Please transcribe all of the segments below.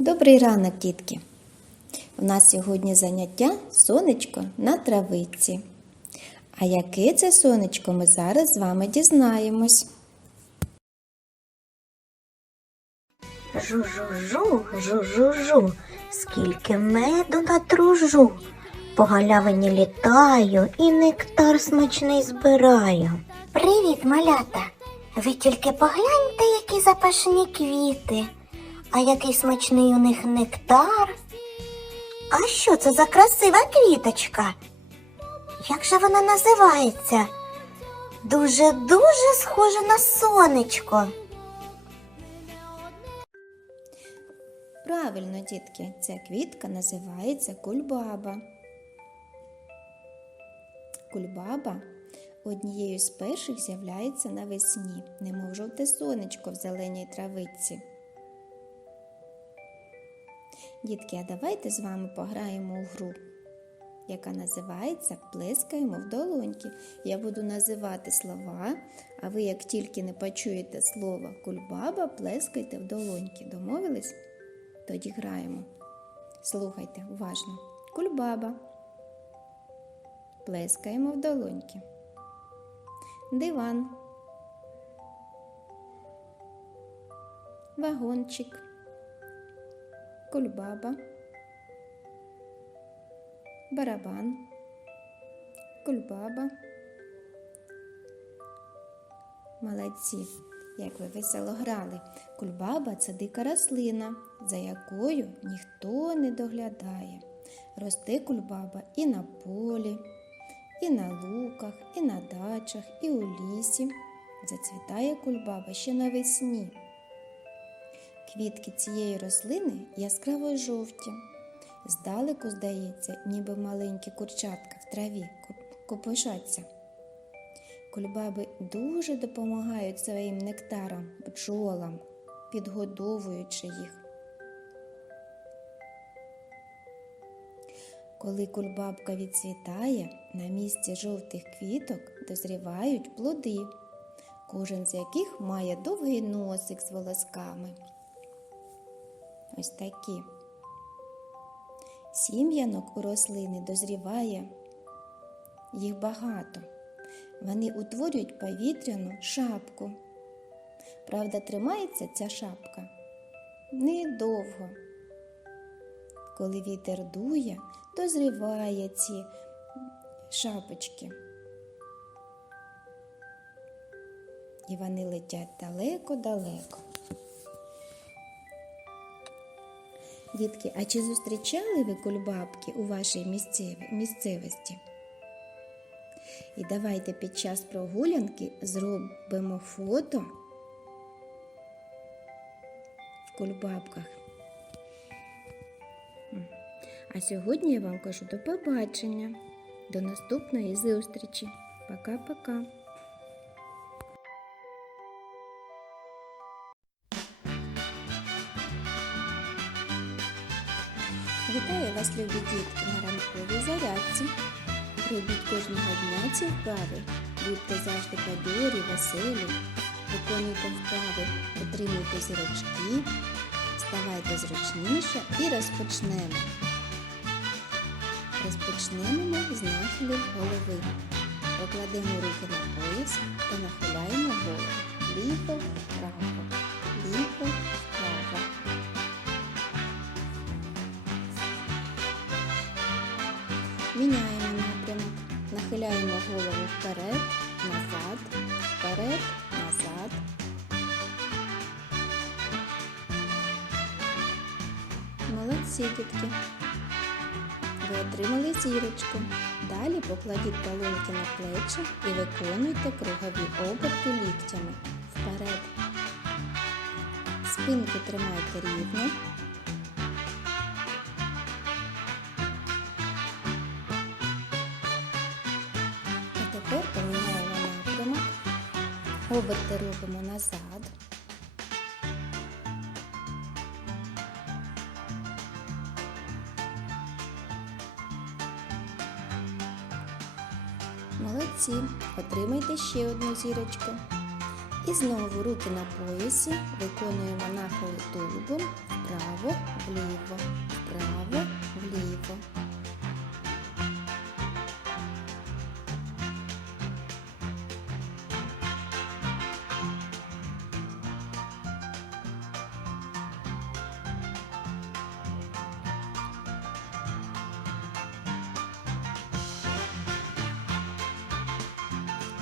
Добрий ранок, дітки! У нас сьогодні заняття сонечко на травиці. А яке це сонечко ми зараз з вами дізнаємось. Жу-жу-жу, жу-жу-жу, скільки меду натружу. По галявині літаю і нектар смачний збираю. Привіт, малята! Ви тільки погляньте, які запашні квіти, а який смачний у них нектар. А що це за красива квіточка? Як же вона називається? Дуже-дуже схожа на сонечко. Правильно, дітки, ця квітка називається кульбаба. Кульбаба однією з перших з'являється навесні, немов жовте сонечко в зеленій травиці. Дітки, а давайте з вами пограємо у гру, яка називається Плескаємо в долоньки. Я буду називати слова, а ви, як тільки не почуєте слово кульбаба, плескайте в долоньки. Домовились? Тоді граємо. Слухайте уважно. Кульбаба. Плескаємо в долоньки. Диван. Вагончик. Кульбаба. Барабан. Кульбаба. Молодці, як ви весело грали. Кульбаба це дика рослина, за якою ніхто не доглядає. Росте кульбаба і на полі, і на луках, і на дачах, і у лісі. Зацвітає кульбаба ще навесні. Квітки цієї рослини яскраво жовті. Здалеку здається, ніби маленькі курчатка в траві копишаться. Кульбаби дуже допомагають своїм нектарам, бджолам, підгодовуючи їх. Коли кульбабка відцвітає, на місці жовтих квіток дозрівають плоди, кожен з яких має довгий носик з волосками. Ось такі. Сім'янок у рослини дозріває, їх багато. Вони утворюють повітряну шапку. Правда, тримається ця шапка недовго. Коли вітер дує, то зриває ці шапочки. І вони летять далеко-далеко. Дітки, а чи зустрічали ви кульбабки у вашій місцевості? І давайте під час прогулянки зробимо фото в кульбабках. А сьогодні я вам кажу до побачення, до наступної зустрічі. Пока-пока. Вітаю вас, любі дітки, на ранковій зарядці. Робіть кожного дня ці вправи. Будьте завжди бадьорі, веселі, виконуйте вправи, отримуйте зірочки, ставайте зручніше і розпочнемо. Розпочнемо ми з нахилів голови. Покладемо руки на пояс та нахиляємо голову. Ліво, вправо, Міняємо напрямок. Нахиляємо голову вперед, назад, вперед, назад. Молодці, дітки. Ви отримали зірочку. Далі покладіть долоньки на плечі і виконуйте кругові оберти ліктями. Вперед. Спинку тримайте рівно. Оберти робимо назад. Молодці. Отримайте ще одну зірочку. І знову руки на поясі, виконуємо нахили тулубом вправо, вліво,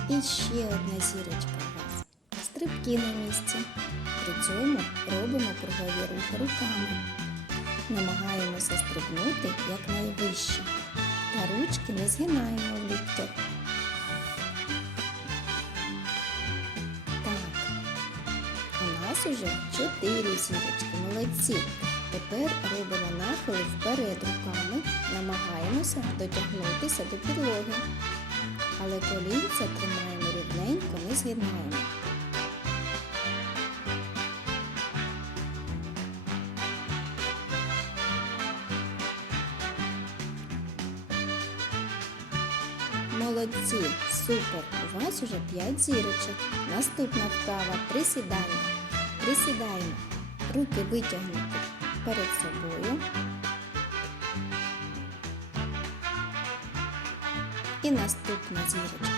І ще одна зірочка вас. Стрибки на місці. При цьому робимо кругові рухи руками. Намагаємося стрибнути якнайвище. Та ручки не згинаємо в ліктях. Так, у нас уже чотири зірочки. Молодці. Тепер робимо нахили вперед руками, намагаємося дотягнутися до підлоги але колінця тримаємо рівненько, не згинаємо. Молодці, супер! У вас уже 5 зірочок. Наступна вправа присідаємо. Присідаємо. Руки витягнуті перед собою. І наступна зірочка.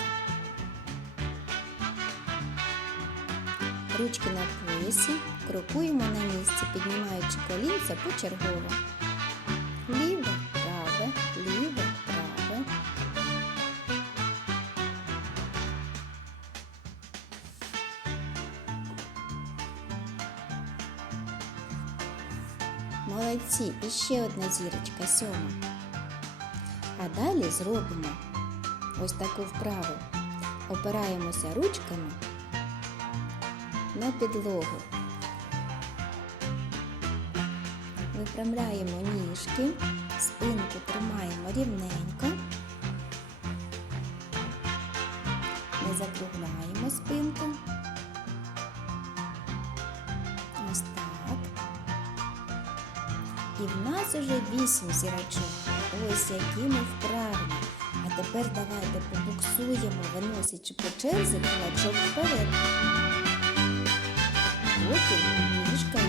Ручки на поясі, крокуємо на місці, піднімаючи колінця почергово. Ліве, праве, ліве, праве. Молодці, і ще одна зірочка, сьома. А далі зробимо ось таку вправу. Опираємося ручками на підлогу. Випрямляємо ніжки, спинку тримаємо рівненько. Не закругляємо спинку. Ось так. І в нас уже вісім зірочок. Ось які ми вправні. Тепер давайте побуксуємо, виносячи по черзі кулачок вперед. Потім ніжками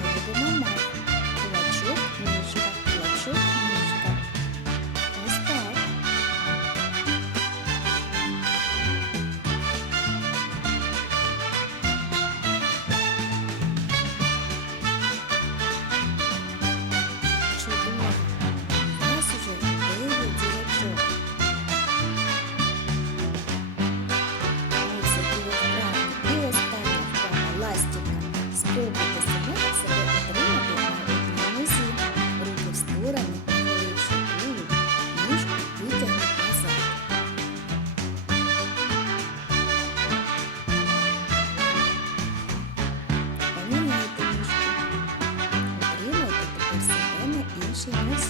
на